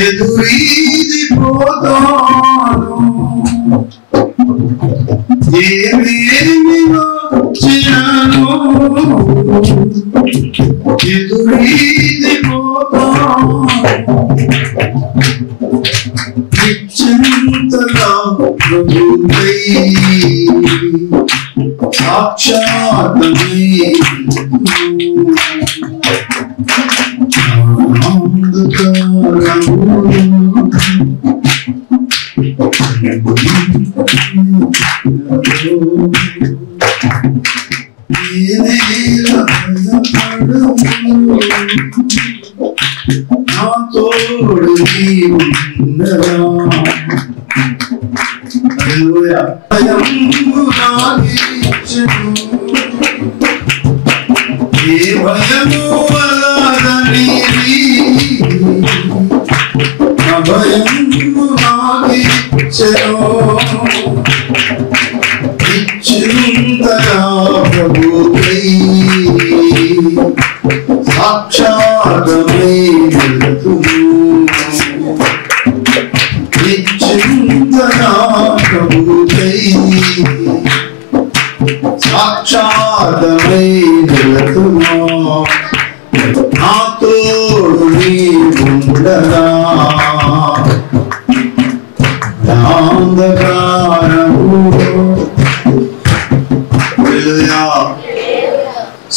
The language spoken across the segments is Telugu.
ఎదురీది పోతాను ఏమేమి వచ్చినాను ఎదురీది పోతాను నిశ్చింతగా ప్రభువై సాక్షాత్తమై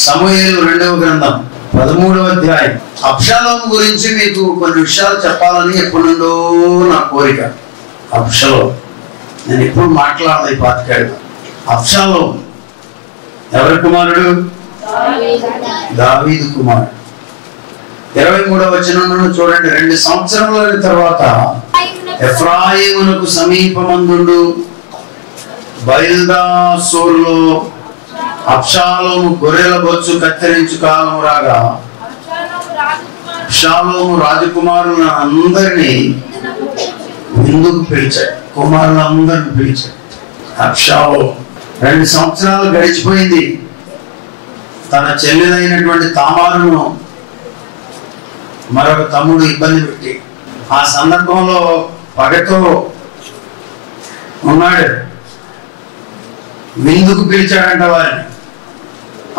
సమూయేలు 2వ గ్రంథం 13వ అధ్యాయం. అబ్షాలోము గురించి మీకు కొన్ని విషయాలు చెప్పాలని ఎప్పటి నుండో నా కోరిక. అబ్షాలోము నేను ఎప్పుడు మాట్లాడలేదు. పాతికేడు అబ్షాలోము ఎవరి కుమారుడు? దావీదు కుమారుడు. 23వ వచనం నుండి చూడండి. 2 సంవత్సరముల తర్వాత ఎఫ్రాయిమునకు సమీపమందుండు బయల్దాసోరులో అబ్షాలోము గొర్రెల బొచ్చు కత్తిరించు కాలం రాగా అబ్షాలోము రాజకుమారులను అందరినీ విందుకు పిలిచాడు. కుమారులందరిని పిలిచాడు. అబ్షాలోము 2 సంవత్సరాలు గడిచిపోయింది. తన చెల్లెలైనటువంటి తామారును మరొక తమ్ముడు ఇబ్బంది పెట్టి ఆ సందర్భంలో పగతో ఉన్నాడు. విందుకు పిలిచాడంట వారిని.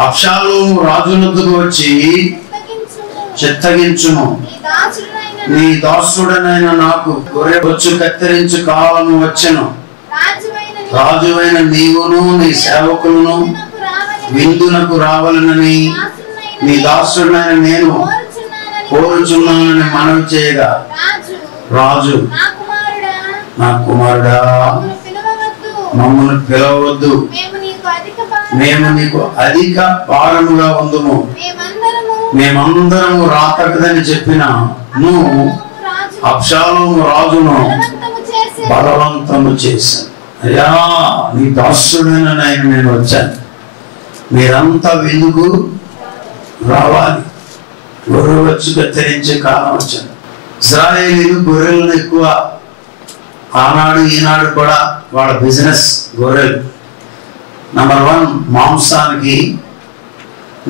అబ్షాలోము రాజునొద్దకు వచ్చి, చిత్తగించుము, నీ దాసుడనైన నాకు గొర్రె బొచ్చు కత్తిరించు కాలము వచ్చెను. రాజువైన నీవును నీ సేవకులను విందునకు రావాలనని నీ దాసుడనైన నేను కోరుచున్నానని మనవి చేయగా రాజు, నా కుమారుడా, మమ్మల్ని పిలవవద్దు, మేము నీకు అధిక భారముగా ఉందుము, మేమందరము రాతకదని చెప్పిన నువ్వు అబ్షాలోము రాజును బలవంతము చేశాను. అయ్యా, నీ దాసుడైన నేను వచ్చాను, మీరంతా విందుకు రావాలి, గొర్రె వచ్చి కత్తిరించే కాలం వచ్చాను. ఇశ్రాయేలీయులు గొర్రెలను ఎక్కువ, ఆనాడు ఈనాడు కూడా వాళ్ళ బిజినెస్ గొర్రెలు. నంబర్ 1 మాంసానికి,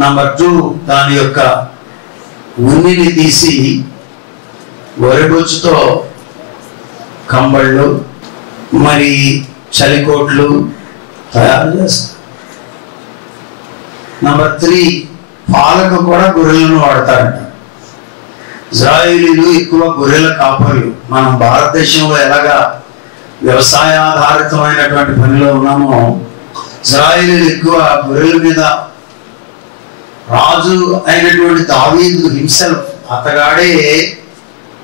నంబర్ 2 దాని యొక్క ఉన్నిని తీసి గొర్రెబొచ్చుతో కంబళ్ళు మరి చలికోట్లు తయారు చేస్తారు. నంబర్ 3 పాలకు కూడా గొర్రెలను వాడతారంట. ఇశ్రాయేలీయులు ఎక్కువ గొర్రెల కాపరులు. మనం భారతదేశంలో ఎలాగా వ్యవసాయాధారితమైనటువంటి పనిలో ఉన్నామో, ఇశ్రాయేలీయులు ఎక్కువ గొర్రెల మీద. రాజు అయినటువంటి దావీదు హిమ్సెల్ఫ్, అతగాడే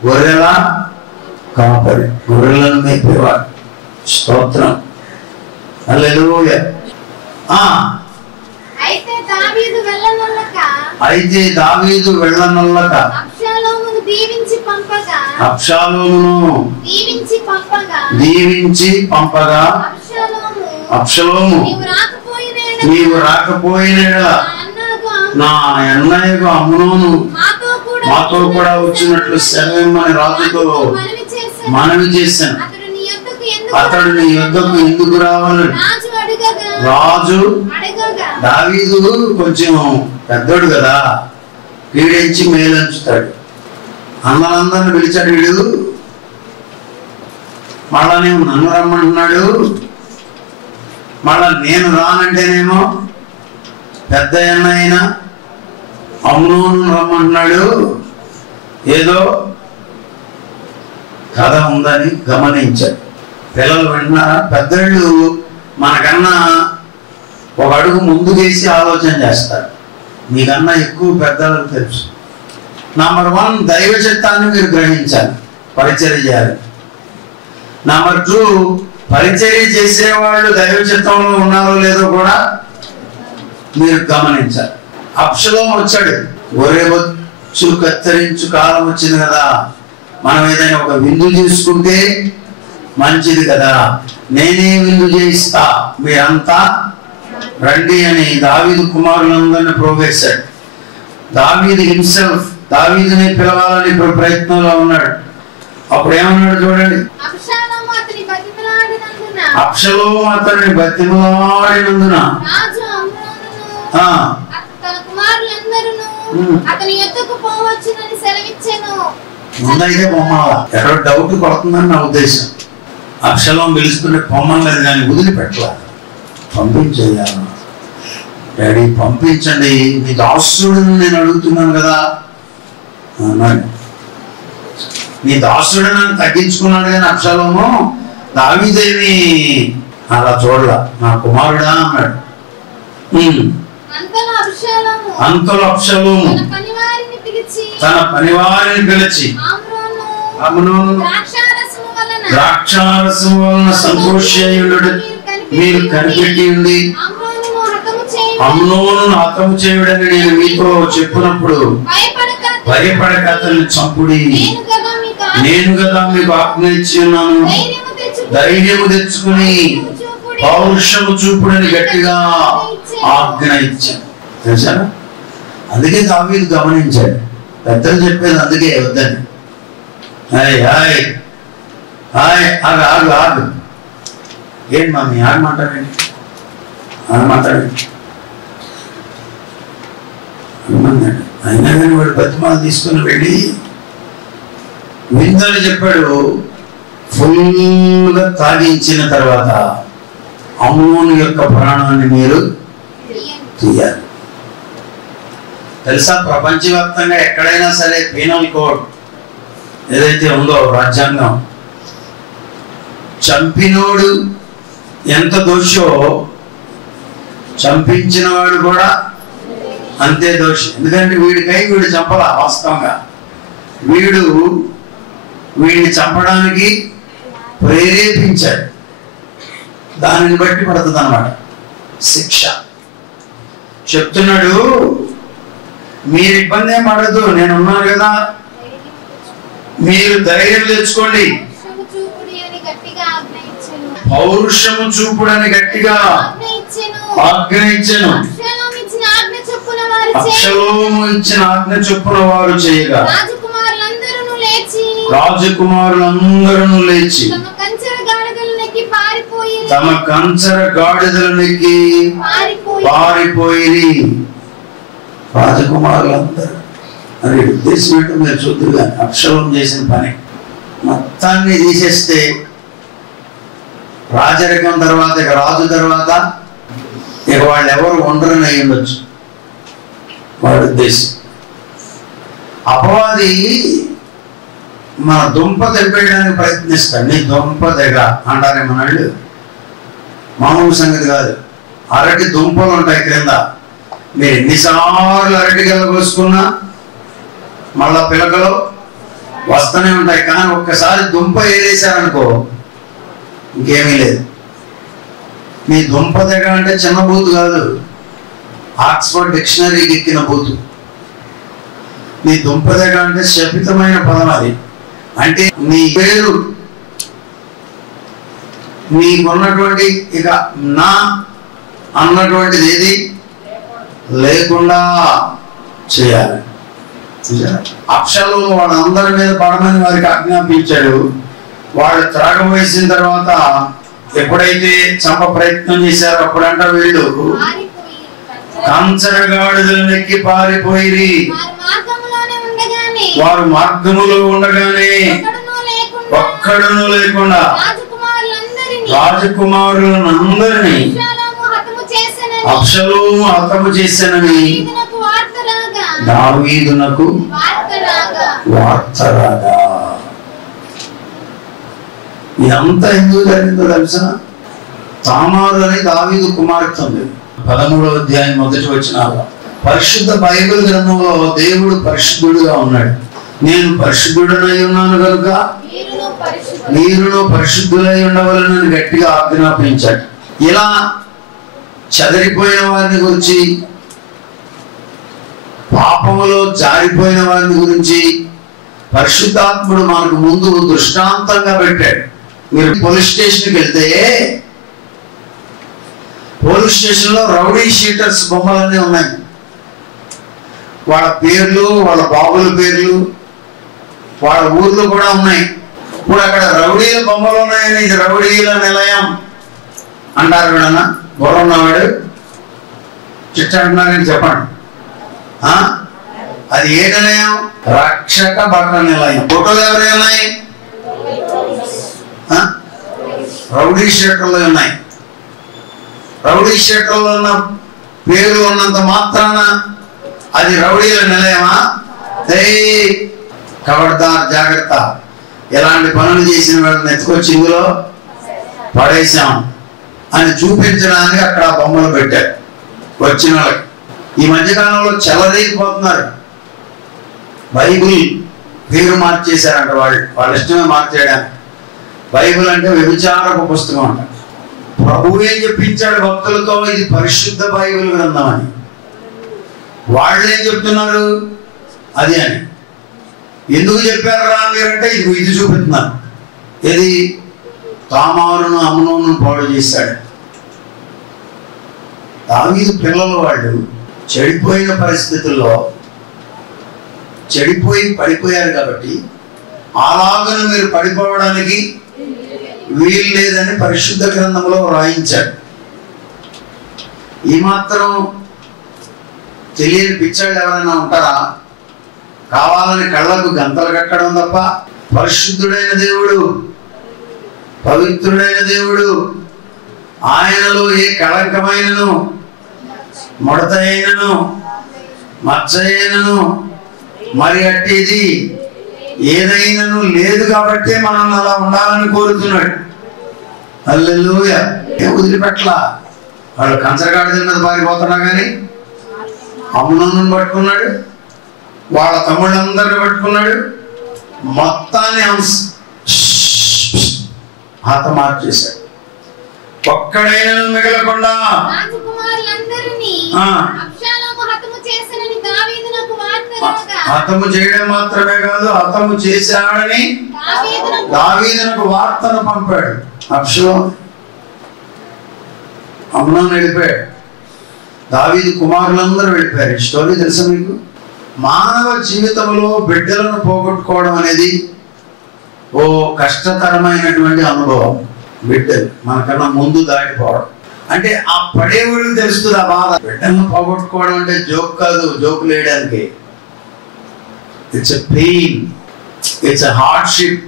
గొర్రెల కాపరి, గొర్రెలను మేపేవాడు. స్తోత్రం, హల్లెలూయా. అయితే దావీదు వెళ్ళనొల్లక అబ్షాలోమును దీవించి పంపగా అబ్షాలోము, నీవు రాకపోయిన నా అన్నయ్యకు అమ్నోను మాతో కూడా వచ్చినట్లు సెలవిమ్మని రాజుతో మనవి చేశాను. అతడు నీ యొద్దకు ఎందుకు రావాలని రాజు దావీదు కొంచెం పెద్దోడు కదా, కీడించి మేలంచుతాడు. అందరందరిని పిలిచాడు వీడు, మళ్ళా నేను నన్ను రమ్మంటున్నాడు, మళ్ళా నేను రానంటేనేమో పెద్ద అన్నయ్య అమ్నోను రమ్మంటున్నాడు. ఏదో కథ ఉందని గమనించాడు. పిల్లలు వింటున్నారా? పెద్దళ్ళు మనకన్నా ఒక అడుగు ముందు వేసి ఆలోచన చేస్తారు. మీకన్నా ఎక్కువ పెద్దలకు తెలుసు. నంబర్ 1, దైవ చిత్తాన్ని మీరు గ్రహించాలి, పరిచర్య చేయాలి. నంబర్ 2, పరిచర్య చేసేవాళ్ళు దైవ చిత్తంలో ఉన్నారో లేదో కూడా మీరు గమనించాలి. అబ్షలోము వచ్చాడు, గొర్రెబొచ్చు కత్తిరించు కాలం వచ్చింది కదా, మనం ఏదైనా ఒక విందు తీసుకుంటే మంచిది కదా, నేనే విందు చేయిస్తా, మీరంతా రండి అని దావీదు కుమారులందరినీ ప్రోవేశాడు. దావీదు హిమ్సెల్ఫ్ దావీదుని పిలవాలని ఇప్పుడు ప్రయత్నంలో ఉన్నాడు. అప్పుడు ఏమన్నాడు చూడండి, అబ్షలోము అతనిని బతిమలాడినందున ముందైతే బొమ్మల ఎక్కడో డౌట్ పడుతుందని నా ఉద్దేశం. అబ్షలోము పిలుచుకుంటే బొమ్మలు లేదు కానీ వదిలిపెట్టలేదు, పంపించేయాలి. డాడీ పంపించండి, మీ దాసుడుని నేను అడుగుతున్నాను కదా అన్నాడు. నీ దాసుడు నన్ను తగ్గించుకున్నాడు కానీ అబ్షలోము దావీదేవి అలా చూడలా, నా కుమారుడా అన్నాడు. అంతలో అబ్షలోము తన పనివారిని పిలిచి అమ్నోను ద్రాక్షారసము వలన సంతోషయుడు మీరు కనిపెట్టి ఉంది, అమ్నోను హతము చేయుడని నేను మీతో చెప్పినప్పుడు భయపడక అతన్ని చంపుడి, నేను కదా మీకు ఆజ్ఞ ఇచ్చి ఉన్నాను, ధైర్యము తెచ్చుకుని పౌరుషము చూపుడని గట్టిగా ఆజ్ఞ ఇచ్చాను. తెలుసా? అందుకే దావీదు గమనించాడు, పెద్దలు చెప్పేది అందుకే వద్దని. ఆగు ఏంటి మమ్మీ ఆగమంటారండి, ఆగమంటారండి అన్నాడు. అయినా కానీ వాడు బతిమాలు తీసుకుని వెళ్ళి విందని చెప్పాడు. ఫుల్గా తాగించిన తర్వాత అమ్నోను యొక్క ప్రాణాన్ని మీరు తీయాలి. తెలుసా, ప్రపంచవ్యాప్తంగా ఎక్కడైనా సరే పీనల్ కోడ్ ఏదైతే ఉందో రాజ్యాంగం, చంపినోడు ఎంత దోషో చంపించిన వాడు కూడా అంతే దోషి. ఎందుకంటే వీడికై వీడు చంపలా, వాస్తవంగా వీడిని చంపడానికి ప్రేరేపించాడు, దానిని బట్టి పడుతుంది అన్నమాట శిక్ష. చెప్తున్నాడు, మీరు ఇబ్బంది ఏం పడద్దు, నేను ఉన్నాను కదా, మీరు ధైర్యం తెచ్చుకోండి, పౌరుషము చూపుడని గట్టిగా ఆజ్ఞ ఇచ్చాను. అబ్షలోము ఇచ్చిన ఆజ్ఞ చొప్పున వారు చేయగా రాజకుమారులందరూ లేచి తమ కంచర గాడిదలకి పారిపోయి. రాజకుమారులందరూ అని ఉద్దేశం ఏంటో మీరు చూద్దరు కానీ అబ్షలోము చేసిన పని మొత్తాన్ని తీసేస్తే రాజరికం తర్వాత ఇక రాజు తర్వాత ఇక వాళ్ళు ఎవరు ఉండరని అయి ఉండొచ్చు వాడి ఉద్దేశం. అపవాది మన దుంప తెంపేయడానికి ప్రయత్నిస్తాడు. నీ దుంప తెగ అంటారే మనళ్ళు, మామూలు సంగతి కాదు. అరటి దుంపలు ఉంటాయి క్రింద, మీరు ఎన్నిసార్లు అరటి గెల కోసుకున్నా మళ్ళా పిలకలు వస్తూనే ఉంటాయి. కానీ ఒక్కసారి దుంప ఏరేశారనుకో ఇంకేమీ లేదు. మీ దుంప తెగ అంటే చిన్న బూతు కాదు, ఆక్స్ఫర్డ్ డిక్షనరీకి ఎక్కిన బూతు. నీ దుంప తెగ అంటే శపితమైన పదం. అది అంటే నీ పేరు, నీకున్నటువంటి ఇక నా అన్నటువంటిది ఏది లేకుండా చేయాలి. అబ్షలోము వాళ్ళందరి మీద పడమని వారికి ఆజ్ఞాపించాడు. వాళ్ళు త్రాగం వేసిన తర్వాత ఎప్పుడైతే చంప ప్రయత్నం చేశారో అప్పుడంట వీళ్ళు కంచరగాడిదలెక్కి పారిపోయి వారు మార్గములో ఉండగానే ఒక్కడును లేకుండా రాజకుమారులందరినీ అబ్షలోము హతము చేశానని దావీదునకు వార్త రాగా. ఇదంతా ఎందుకు జరిగిందో తెలుసా? తామారు అని దావీదు కుమార్తె ఉంది. 13వ అధ్యాయం మొదటి వచనాల్లో పరిశుద్ధ బైబిల్ గ్రంథంలో దేవుడు పరిశుద్ధుడుగా ఉన్నాడు. నేను పరిశుద్ధుడనై ఉన్నాను కనుక మీరును పరిశుద్ధులై ఉండవలనని గట్టిగా ఆజ్ఞాపించాడు. ఇలా చెదరిపోయిన వారిని గురించి, పాపములో జారిపోయిన వారిని గురించి పరిశుద్ధాత్ముడు మనకు ముందు దృష్టాంతంగా పెట్టాడు. మీరు పోలీస్ స్టేషన్కి వెళ్తే పోలీస్ స్టేషన్లో రౌడీ షీటర్స్ బొమ్మలన్నీ ఉన్నాయి. వాళ్ళ పేర్లు, వాళ్ళ బాబుల పేర్లు, వాళ్ళ ఊర్లు కూడా ఉన్నాయి. ఇప్పుడు అక్కడ రౌడీల బొమ్మలు ఉన్నాయని ఇది రౌడీల నిలయం అంటారు. ఎవడన్నా బుర్ర ఉన్నవాడు చిట్ట అంటున్నారని చెప్పండి. అది ఏ నిలయం? రక్షక భటుల నిలయం. ఫోటోలు ఎవరు ఉన్నాయి? రౌడీ షీటర్లు ఉన్నాయి. రౌడీ షీటర్లు ఉన్న పేరు ఉన్నంత మాత్రాన అది రౌడీల నిలయమా? ఖబర్దార్, జాగ్రత్త. ఎలాంటి పనులు చేసిన వాళ్ళని ఎత్తుకొచ్చి ఇందులో పడేసాం అని చూపించడానికి అక్కడ బొమ్మలు పెట్టారు వచ్చిన వాళ్ళకి. ఈ మధ్యకాలంలో చెలరేగిపోతున్నారు. బైబిల్ పేరు మార్చేశారంట వాళ్ళ ఇష్టమే మార్చేయడానికి. బైబిల్ అంటే వ్యభిచారపు పుస్తకం అంట. ప్రభువే చెప్పించాడు భక్తులతో ఇది పరిశుద్ధ బైబిల్ గ్రంథం అని. వాళ్ళేం చెప్తున్నారు అది అని. ఎందుకు చెప్పారా మీరంటే ఇది చూపిస్తున్నారు. ఇది తామారును అమ్నోను పాడు చేశాడు. దావీదు పిల్లలు వాళ్ళు చెడిపోయిన పరిస్థితుల్లో చెడిపోయి పడిపోయారు కాబట్టి అలాగను మీరు పడిపోవడానికి వీలు లేదని పరిశుద్ధ గ్రంథంలో వ్రాయించాడు. ఈ మాత్రం తెలియని పిచ్చాళ్ళు ఎవరైనా ఉంటారా? కావాలని కళ్ళకు గంతలు కట్టడం తప్ప పరిశుద్ధుడైన దేవుడు, పవిత్రుడైన దేవుడు, ఆయనలో ఏ కళంకమైనను ముడత అయినను మచ్చ అయినను మరి అట్టిది ఏదైనాను లేదు కాబట్టి మనం అలా ఉండాలని కోరుతున్నాడు. హల్లెలూయా. ఏం వదిలిపెట్టలా. వాళ్ళు కంచరగాడిద మీద పారిపోతున్నా కానీ అమ్నోను పట్టుకున్నాడు, వాళ్ళ తమ్ముళ్ళందరినీ పట్టుకున్నాడు, మొత్తాన్ని హతమార్చేశాడు. ఒక్కడైనా మిగలకుండా హతము చేయడం మాత్రమే కాదు, హతము చేశాడని దావీదునకు వార్తను పంపాడు. అబ్షలోము అమ్నోను వెళ్ళిపోయాడు. దావీదు కుమారులందరూ వెళ్ళిపోయారు. ఈ స్టోరీ తెలుసా మీకు? మానవ జీవితంలో బిడ్డలను పోగొట్టుకోవడం అనేది ఓ కష్టతరమైనటువంటి అనుభవం. బిడ్డలు మనకన్నా ముందు దాటిపోవడం అంటే ఆ పడేవాడికి తెలుస్తుంది ఆ బాధ. బిడ్డలను పోగొట్టుకోవడం అంటే జోక్ కాదు, జోక్ లేయడానికి. It's a pain, it's a hardship,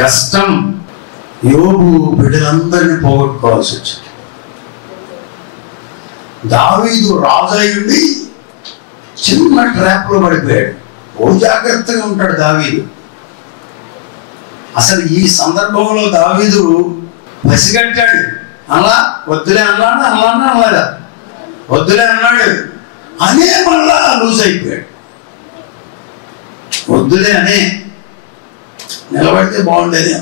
కష్టం. యోబు బిడ్డలందరినీ పోగొట్టుకోవాల్సి వచ్చింది. దావీదు రాజయ్యుండి చిన్న ట్రాప్ లో పడిపోయాడు. ఓ జాగ్రత్తగా ఉంటాడు దావీదు. అసలు ఈ సందర్భంలో దావీదు పసిగట్టాడు. అలా వద్దులే అన్నాడా? వద్దులే అన్నాడు. అనే మళ్ళా లూజ్ అయిపోయాడు. వద్దులే అనే నిలబడితే బాగుండేది.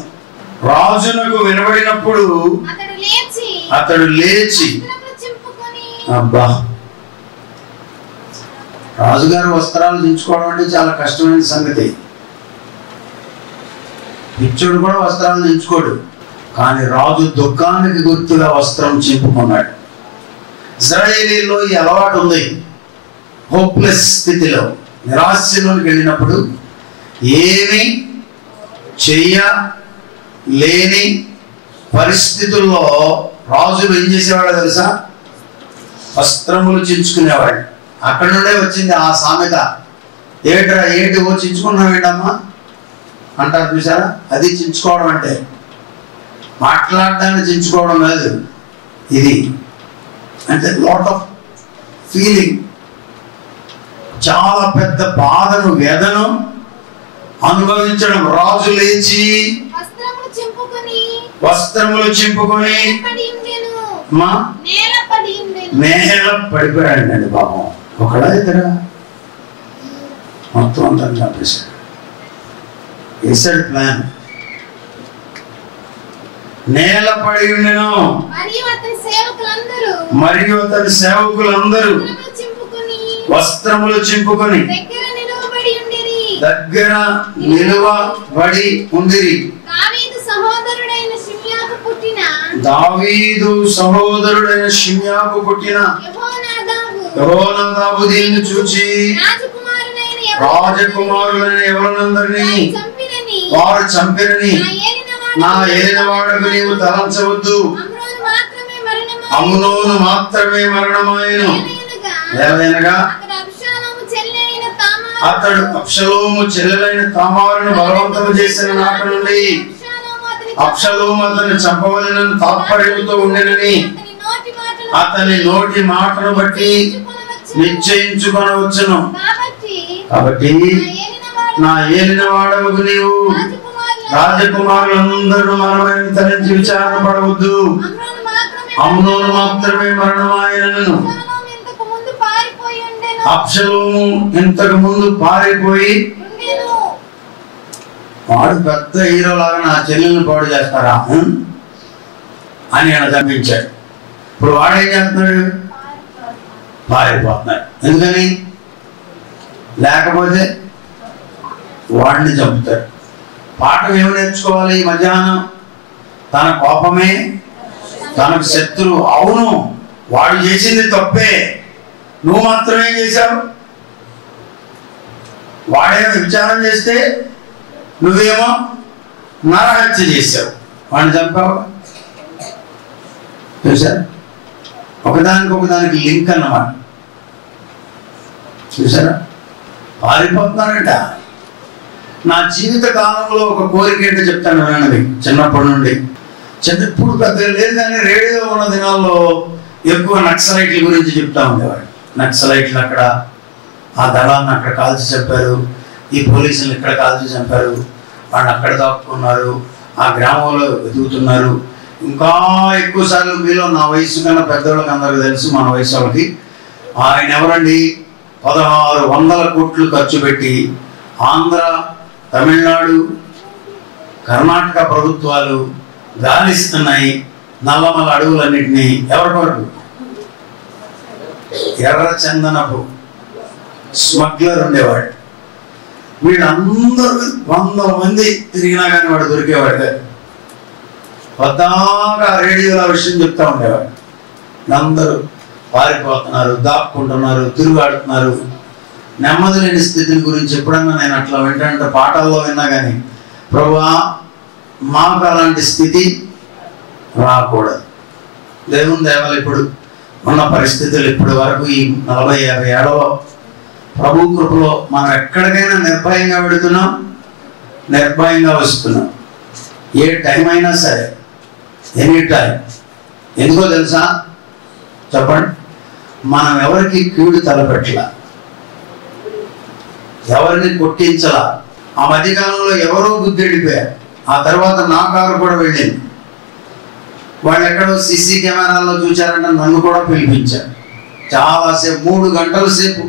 రాజునకు వినబడినప్పుడు అతడు లేచి, అబ్బా, రాజుగారు వస్త్రాలు దించుకోవడం అంటే చాలా కష్టమైన సంగతి. పిచ్చుడు కూడా వస్త్రాలు దించుకోడు. కానీ రాజు దుఃఖానికి గుర్తుగా వస్త్రం చింపుకున్నాడు. ఇశ్రాయేలీలో ఈ అలవాటు ఉంది. హోప్లెస్ స్థితిలో, నిరాశలోకి వెళ్ళినప్పుడు ఏమీ చెయ్యలేని పరిస్థితుల్లో రాజులు ఏం చేసేవాళ్ళు తెలుసా? వస్త్రములు చించుకునేవాళ్ళు. అక్కడ నుండే వచ్చింది ఆ సామెత. ఏట్రా ఏంటి ఓ చించుకున్నావేంటమ్మా అంటారు చూసారా? అది చించుకోవడం అంటే మాట్లాడడాన్ని చించుకోవడం లేదు. ఇది అంటే లాట్ ఆఫ్ ఫీలింగ్. చాలా పెద్ద బాధను, వేదను అనుభవించడం. రాజు లేచి వస్త్రములు చింపుకొని నేల పడిపోయాడండి. పాపం ఒకడా ఇద్దరా? మొత్తం అంతా చంపేశాడు. వేసాడు ప్లాన్. నేల పడి ఉండెను. మరియు అతని సేవకులందరూ వస్త్రములు చింపుకొని దగ్గర నిలువబడి ఉండిరి. దావీదు సహోదరుడైన షిమ్యాకు పుట్టిన యెహోనాదాబు దీన్ని చూచి రాజకుమారులైన ఎవరినందరినీ వారు చంపిరని నా ఏలినవాడకు నీవు తలంచవద్దు. అమ్నోను మాత్రమే మరణమాయెను. ఏలయనగా అతడు అబ్షలోము చెల్లెలైన తామారును బలవంతము చేసిన నాటి నుండి అబ్షలోము అతన్ని చంపవలెనని తాత్పర్యంతో ఉండెనని అతని నోటి మాటను బట్టి నిశ్చయించుకొనవచ్చును. కాబట్టి నా ఏలిన వాడవకు నీవు రాజకుమారులందరూ మరణమని తరించి విచారణ పడవద్దు. అమ్నోను మాత్రమే మరణమాయెను. అబ్షలోము ఇంతకు ముందు పారిపోయి, వాడు పెద్ద హీరోలాగా నా చెల్లెల్ని పాడు చేస్తారా అని ఆయన చంపించాడు. ఇప్పుడు వాడేం చేస్తున్నాడు? పారిపోతున్నాడు. ఎందుకని? లేకపోతే వాడిని చంపుతాడు. పాఠం ఏమి నేర్చుకోవాలి ఈ మధ్యాహ్నం? తన కోపమే తనకు శత్రువు. అవును, వాడు చేసింది తప్పే, నువ్వు మాత్రమే చేశావు. వాడేమో విచారం చేస్తే నువ్వేమో నరహత్య చేశావు, వాడిని చంపావు. చూసారు? ఒకదానికి లింక్ అన్నమాట. చూసారా? పారిపోతున్నారంట. నా జీవిత కాలంలో ఒక కోరిక ఏంటో చెప్తాను వినండి. చిన్నప్పటి నుండి ఇప్పుడు పెద్దగా లేదు కానీ రేడియో ఉన్న దినాల్లో ఎక్కువ నక్సలైట్ల గురించి చెప్తా ఉండేవాడు. నక్సలైట్లు అక్కడ ఆ దళాన్ని అక్కడ కాల్చి చంపారు, ఈ పోలీసులు ఇక్కడ కాల్చి చంపారు, వాళ్ళు అక్కడ దాక్కున్నారు, ఆ గ్రామంలో వెతుకుతున్నారు. ఇంకా ఎక్కువ సార్లు మీలో నా వయసు కన్నా పెద్దవాళ్ళకి అందరికీ తెలుసు, మన వయసు వాళ్ళకి. ఆయన ఎవరండి? 1600 కోట్లు ఖర్చు పెట్టి ఆంధ్ర, తమిళనాడు, కర్ణాటక ప్రభుత్వాలు గాలిస్తున్నాయి నల్లమల అడవులన్నింటినీ. ఎవరి కొరకు? ఎర్రచందనపు స్మగ్లర్ ఉండేవాడు. వీళ్ళందరూ 100 మంది తిరిగినా కానీ వాడు దొరికేవాడు కాదు. పద్దాగా రేడియోలో విషయం చెప్తా ఉండేవాడు. అందరూ పారిపోతున్నారు, దాక్కుంటున్నారు, తిరుగాడుతున్నారు. నెమ్మది లేని స్థితిని గురించి ఎప్పుడన్నా నేను అట్లా వింటే పాటల్లో విన్నా కానీ, ప్రభువా మాకు అలాంటి స్థితి రాకూడదు. దేవుని దేవాలు ఇప్పుడు ఉన్న పరిస్థితులు ఇప్పటి వరకు ఈ 40-50 ఏళ్లలో ప్రభు కృపలో మనం ఎక్కడికైనా నిర్భయంగా వెళుతున్నాం, నిర్భయంగా వస్తున్నాం. ఏ టైం అయినా సరే, ఎనీ టైం. ఎందుకో తెలుసా? చెప్పండి. మనం ఎవరికి కీడు తలపెట్టలా, ఎవరిని కొట్టించలా. ఆ మధ్యకాలంలో ఎవరో గుద్దెడిపోయారు, ఆ తర్వాత నా కారు కూడా వెళ్ళింది. వాళ్ళు ఎక్కడో సీసీ కెమెరాల్లో చూచారంటే నన్ను కూడా పిలిపించారు. చాలాసేపు 3 గంటల సేపు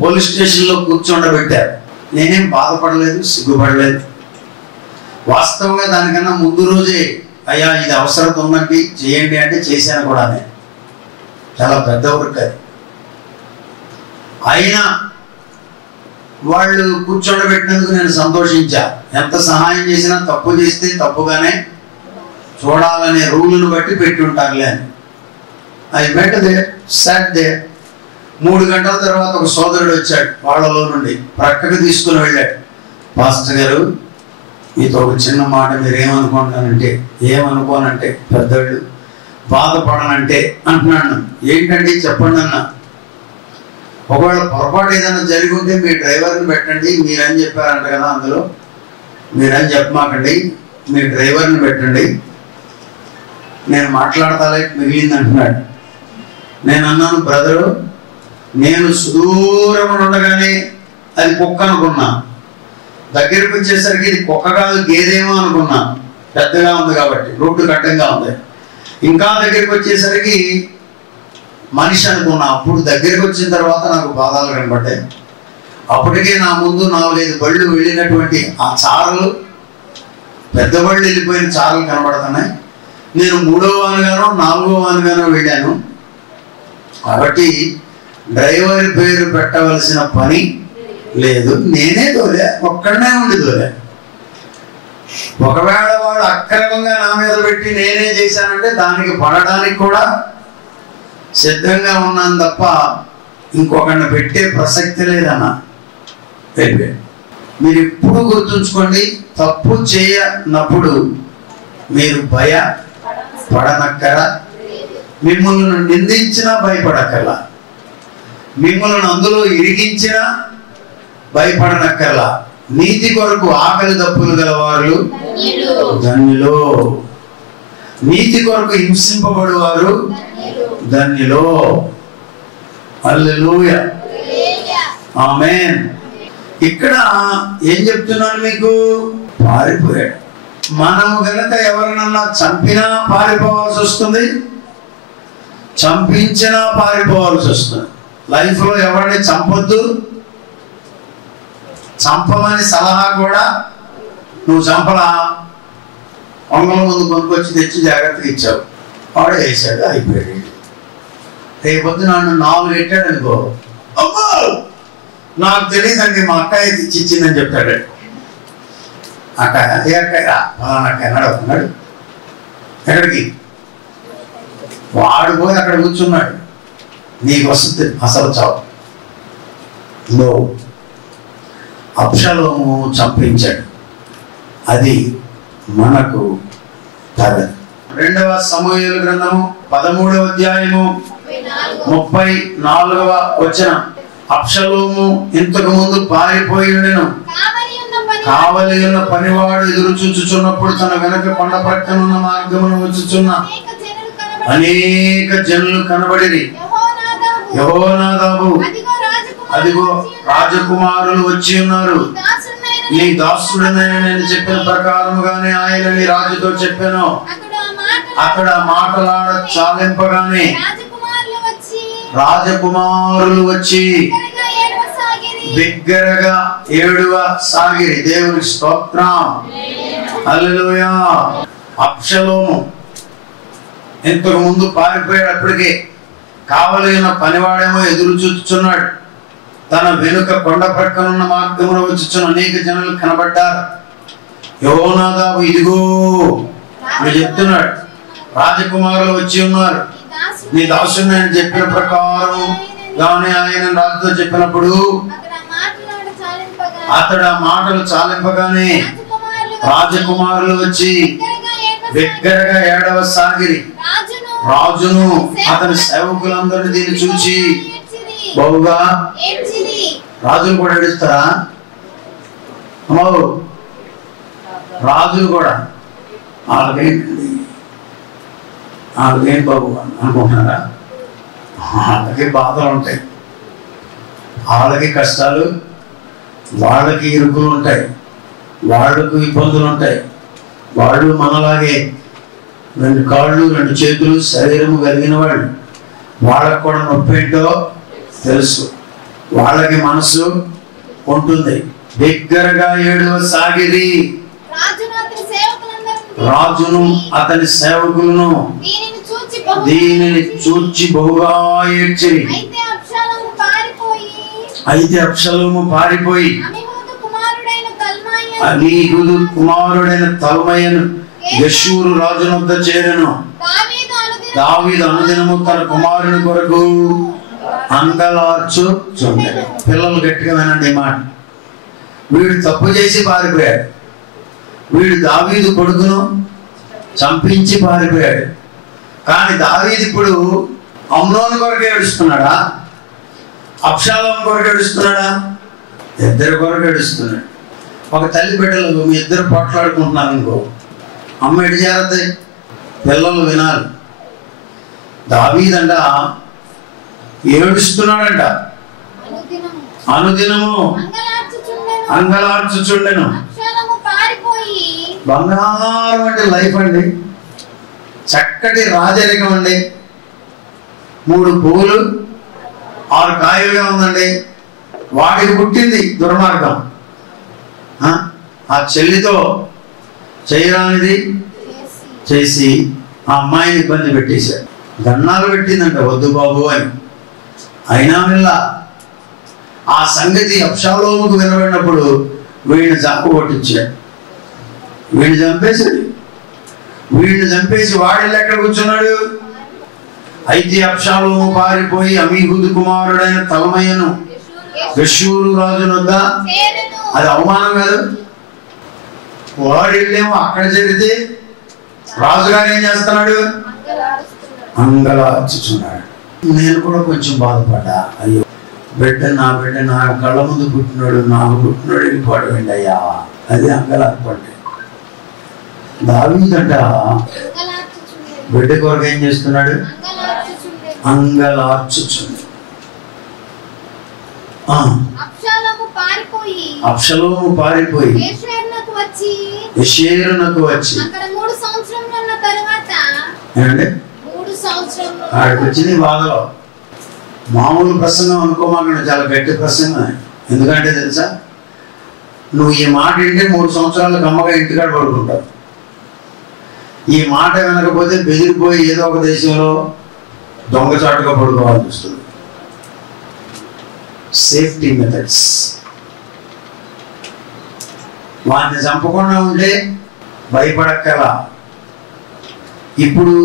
పోలీస్ స్టేషన్లో కూర్చోండబెట్టారు. నేనేం బాధపడలేదు, సిగ్గుపడలేదు. వాస్తవంగా దానికన్నా ముందు రోజే అయ్యా ఇది అవసరం ఉందండి చేయండి అంటే చేశాను కూడా. నేను చాలా పెద్ద వర్క్ అది. అయినా వాళ్ళు కూర్చోబెట్టినందుకు నేను సంతోషించా. ఎంత సహాయం చేసినా తప్పు చేస్తే తప్పుగానే చూడాలనే రూల్ను బట్టి పెట్టి ఉంటారులే అని. I went they short they. 3 గంటల తర్వాత ఒక సోదరుడు వచ్చాడు వాళ్ళలో నుండి, ప్రక్కకు తీసుకుని వెళ్ళాడు. పాస్టర్ గారు మీతో ఒక చిన్న మాట మీరు ఏమనుకోనంటే పెద్దోళ్ళు బాధపడనంటే అంటున్నాను. ఏంటంటే చెప్పండి అన్న. ఒకవేళ పొరపాటు ఏదైనా జరిగి ఉంటే మీ డ్రైవర్ని పెట్టండి. మీరని చెప్పారంట కదా, అందులో మీరని చెప్పమాకండి, మీ డ్రైవర్ని పెట్టండి, నేను మాట్లాడతాలే మిగిలింది అంటున్నాడు. నేను అన్నాను, బ్రదరు నేను సుదూరం ఉండగానే అది కుక్క అనుకున్నా, దగ్గరికి వచ్చేసరికి ఇది కుక్క కాదు గేదేమో అనుకున్నా, పెద్దగా ఉంది కాబట్టి రోడ్డు కట్టంగా ఉంది. ఇంకా దగ్గరికి వచ్చేసరికి మనిషి అనుకున్నా. అప్పుడు దగ్గరికి వచ్చిన తర్వాత నాకు పాదాలు కనబడ్డాయి. అప్పటికే నా ముందు 4-5 బళ్ళు వెళ్ళినటువంటి ఆ చారలు, పెద్ద బళ్ళు వెళ్ళిపోయిన చారలు కనబడుతున్నాయి. నేను 3వ వానుగానో 4వ వానుగానో వెళ్ళాను. కాబట్టి డ్రైవర్ పేరు పెట్టవలసిన పని లేదు, నేనే తోలే, ఒక్కడనే ఉండి తోలే. ఒకవేళ వాడు అక్రమంగా నా మీద పెట్టి నేనే చేశానంటే దానికి పడడానికి కూడా సిద్ధంగా ఉన్నాను తప్ప ఇంకొకరిని పెట్టే ప్రసక్తి లేదన్న. మీరు ఎప్పుడు గుర్తుంచుకోండి, తప్పు చేయనప్పుడు మీరు భయపడనక్కర, మిమ్మల్ని నిందించినా భయపడక్కర్లా, మిమ్మల్ని అందులో ఇరిగించినా భయపడనక్కర్లా. నీతి కొరకు ఆకలి దప్పులు గలవారు ధన్యులు, నీతి కొరకు హింసింపబడువారు ధన్యులు. హల్లెలూయా, ఆమేన్. ఇక్కడ ఏం చెప్తున్నాను మీకు? పారిపోయాడు. మనము గనక ఎవరినన్నా చంపినా పారిపోవాల్సి వస్తుంది, చంపించినా పారిపోవాల్సి వస్తుంది. లైఫ్లో ఎవరిని చంపొద్దు, చంపమని సలహా కూడా నువ్వు చంపలా, వంగల ముందు కొనుక్కొచ్చి తెచ్చి జాగ్రత్తగా ఇచ్చావు, వాడు వేసాడు, అయిపోయాడు. రేపొద్దు నన్ను 4 పెట్టాడు అనుకో, అమ్మో నాకు తెలియదండి మా అక్కయ్య తెచ్చి ఇచ్చిందని చెప్తాడు. అక్కయ్య ఏ అక్కయ్య? ఫలానా అక్కయ్య అన్నాడు. ఎక్కడికి? వాడు పోయి అక్కడ కూర్చున్నాడు. నీకు వస్తుంది అసలు చావు. అబ్షలోము చంపించాడు, అది మనకు తగదు. 2వ సమూయేలు గ్రంథము 13వ అధ్యాయము 34వ వచనం. అబ్షలోము ఇంతకు ముందు పారిపోయి ఉండెను, కావలి ఉన్న పనివాడు ఎదురు చూచుచున్నప్పుడు తన వెనక కొండ ప్రక్కనున్న మార్గమును వచ్చుచున్న అనేక జనులు కనబడిరి. యెహోనాదాబు, అదిగో రాజకుమారులు వచ్చి ఉన్నారు, నీ దాసుడనని నేను చెప్పిన ప్రకారముగానే ఆయన నీ రాజుతో చెప్పాను. అక్కడ మాటలాడ చాలింపగానే రాజకుమారులు వచ్చి బిగ్గరగా ఏడువ సాగిరి. దేవుని స్తోత్రం, హల్లెలూయా. అబ్షలోము ఇంతకు ముందు పారిపోయేటప్పటికే కావలి ఉన్న పనివాడేమో ఎదురు చూచుచున్నాడు. తన వెనుక కొండ ప్రక్కనున్న మార్గమును వచ్చుచున్న అనేక జనులు కనబడ్డారు. యెహోనాదాబు, ఇదిగో అని చెప్తున్నాడు, రాజకుమారులు వచ్చి ఉన్నారు, నీ దాసుని అని చెప్పిన ప్రకారం గాని ఆయన రాజుతో చెప్పినప్పుడు అతడు ఆ మాటలు చాలింపగానే రాజకుమారులు వచ్చి బిగ్గరగా ఏడవ సాగిరి. రాజును అతని సేవకులందరినీ దీన్ని చూచి బహుగా, రాజులు కూడా ఏడుస్తారా? రాజులు కూడా వాళ్ళకేం బాబు అనుకుంటున్నారా? వాళ్ళకి బాధలు ఉంటాయి, వాళ్ళకి కష్టాలు, వాళ్ళకి ఇరుకులు ఉంటాయి, వాళ్ళకు ఇబ్బందులు ఉంటాయి. వాళ్ళు మనలాగే 2 కాళ్ళు 2 చేతులు శరీరము కలిగిన వాళ్ళు. వాళ్ళకు కూడా నొప్పి ఏంటో తెలుసు, వాళ్ళకి మనసు ఉంటుంది. బిగ్గరగా ఏడువ సాగిరి. రాజును అతని సేవకులను దీనిని చూచి బహుగా ఏడ్చిరి. అయితే అబ్షలోము పారిపోయి అమీహూదు కుమారుడైన తల్మయను గెషూరు రాజు వద్ద చేరెను. దావీదు అనుదినము తన కుమారుని కొరకు అంగలార్చుచుండెను. పిల్లలు గట్టిగా వినండి మాట. వీడు తప్పు చేసి పారిపోయాడు, వీడు దావీదు కొడుకును చంపించి పారిపోయాడు. కానీ దావీదు ఇప్పుడు అమ్నోను కొరకు ఏడుస్తున్నాడా, అబ్షాలోము కొరకు ఏడుస్తున్నాడా? ఇద్దరి కొరకు ఏడుస్తున్నాడు. ఒక తల్లి బిడ్డలు మీ ఇద్దరు పోట్లాడుకుంటున్నారు అనుకో, అమ్మ ఎటు చేరతాయి? పిల్లలు వినాలి. దావీదంట ఏడుస్తున్నాడంట, అనుదినము అంగలార్చుచుండెను. బంగారం అంటే లైఫ్ అండి, చక్కటి రాజరికం అండి. 3 పువ్వులు 6 కాయలుగా ఉందండి. వాడికి పుట్టింది దుర్మార్గం. ఆ చెల్లితో చేయరానిది చేసి ఆ అమ్మాయిని ఇబ్బంది పెట్టేశాడు. దండాలు పెట్టిందంట, వద్దు బాబు అని. అయినా వీళ్ళ ఆ సంగతి అబ్షాలోముకు వినబడినప్పుడు వీడిని చంప కొట్టించాడు. వీడిని చంపేశాడు. వీడిని చంపేసి వాడెళ్ళి ఎక్కడ కూర్చున్నాడు? అయితే అబ్షాలోము పారిపోయి అమీహూదు కుమారుడైన తల్మయ్యను గెషూరు రాజు వద్ద, అది అవమానం కాదు? వాడు వెళ్ళేమో అక్కడ చేరితే రాజుగారు ఏం చేస్తున్నాడు? అంగలార్చుచున్నాడు. నేను కూడా కొంచెం బాధపడ్డా, అయ్యో బిడ్డ నా కళ్ళ ముందు పుట్టినాడు, నాకు పుట్టినాడు వెళ్ళిపోవడం ఏంటయ్యా, అది అంగలార్పండి. దావీదంట బిడ్డ కొరకు ఏం చేస్తున్నాడు? అంగలార్చుచున్నాడు. అబ్షాలోము పారిపోయి యెషూరునకు వచ్చి ఆడికి వచ్చింది బాధలో. మామూలు ప్రసంగం అనుకోమాకండి, చాలా గట్టి ప్రసంగం. ఎందుకంటే తెలుసా, నువ్వు ఈ మాట వింటే 3 సంవత్సరాలకు అమ్మగా ఇంటికాడ పడుకుంటావు. ఈ మాట వినకపోతే బెదిరిపోయి ఏదో ఒక దేశంలో దొంగచాటుగా పడుకోవాల్సి వస్తుంది. Safety methods. వాడిని చంపకుండా ఉంటే భయపడక్కలా. ఇప్పుడు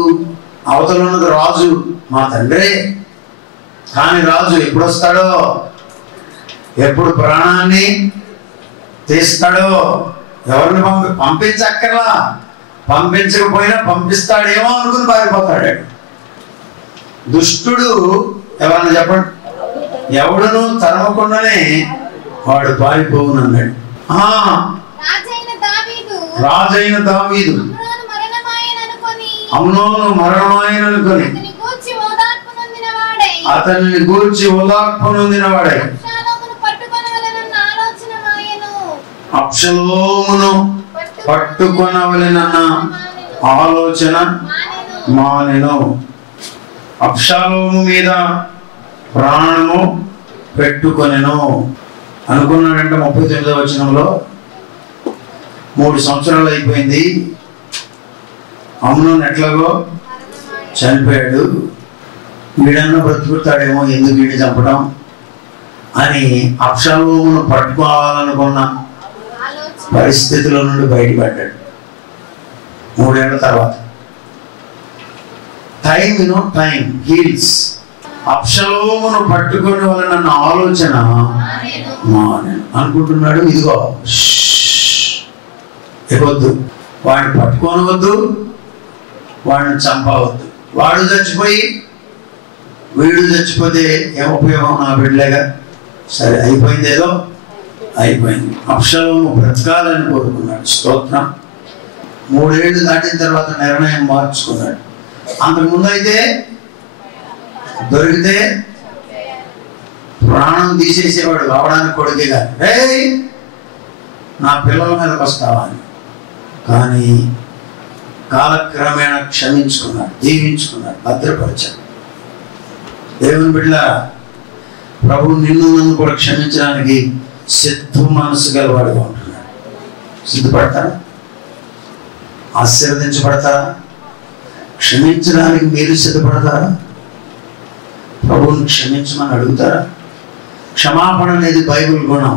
అవతల ఉన్నది రాజు, మా తండ్రే. కానీ రాజు ఎప్పుడు వస్తాడో, ఎప్పుడు ప్రాణాన్ని తీస్తాడో, ఎవరిని పంపించక్కర్లా. పంపించకపోయినా పంపిస్తాడేమో అనుకుని పారిపోతాడు. దుష్టుడు ఎవరన్నా చెప్పండి, ఎవడును తరమకుండానే వాడు పారిపోవునన్నాడు. రాజైన దావీదు అమ్నోను మరణమాయననుకొని అతనిని గూర్చి ఓదార్పు నొందినవాడై అబ్షాలోమును పట్టుకొనవలెనన్న ఆలోచన మానెను. అబ్షాలోము మీద ప్రాణము పెట్టుకొనెను అనుకున్నాడంటే 39వ వచనంలో 3 సంవత్సరాలు అయిపోయింది, అమ్నోను ఎట్లాగో చనిపోయాడు, వీడన్నా బ్రతుకుతాడేమో, ఎందుకు వీడిని చంపడం అని అబ్షాలోమును పట్టుకోవాలనుకున్న పరిస్థితుల నుండి బయటపడ్డాడు. 3 ఏళ్ల తర్వాత టైం హీల్స్. అబ్షాలోమును పట్టుకొని వాళ్ళనన్న ఆలోచన మానేను అనుకుంటున్నాడు. ఇదిగో ఇవ్వద్దు, వాడిని పట్టుకోనవద్దు, వాడిని చంపవద్దు. వాడు చచ్చిపోయి వీడు చచ్చిపోతే ఏం ఉపయోగం? నా బిడ్డలేగా. సరే అయిపోయింది, ఏదో అయిపోయింది. అబ్షాలోము బ్రతకాలని కోరుకున్నాడు. స్తోత్రం. 3 ఏళ్ళు దాటిన తర్వాత నిర్ణయం మార్చుకున్నాడు. అంతకుముందు అయితే దొరికితే ప్రాణం తీసేసేవాడు, రావడానికి కొడుకే కాదు, రే నా పిల్లల మీదకి వస్తావా అని. కానీ కాలక్రమేణా క్షమించుకున్నాడు, జీవించుకున్నాడు, భద్రపరిచాడు. దేవుని బిడ్డలారా, ప్రభు నిన్ను నన్ను కూడా క్షమించడానికి సిద్ధ మనసు గలవాడుగా ఉంటున్నాడు. సిద్ధపడతారా? ఆశీర్వదించబడతారా? క్షమించడానికి మీరు సిద్ధపడతారా? ప్రభువుని క్షమించమని అడుగుతారా? క్షమాపణ అనేది బైబిల్ గుణం.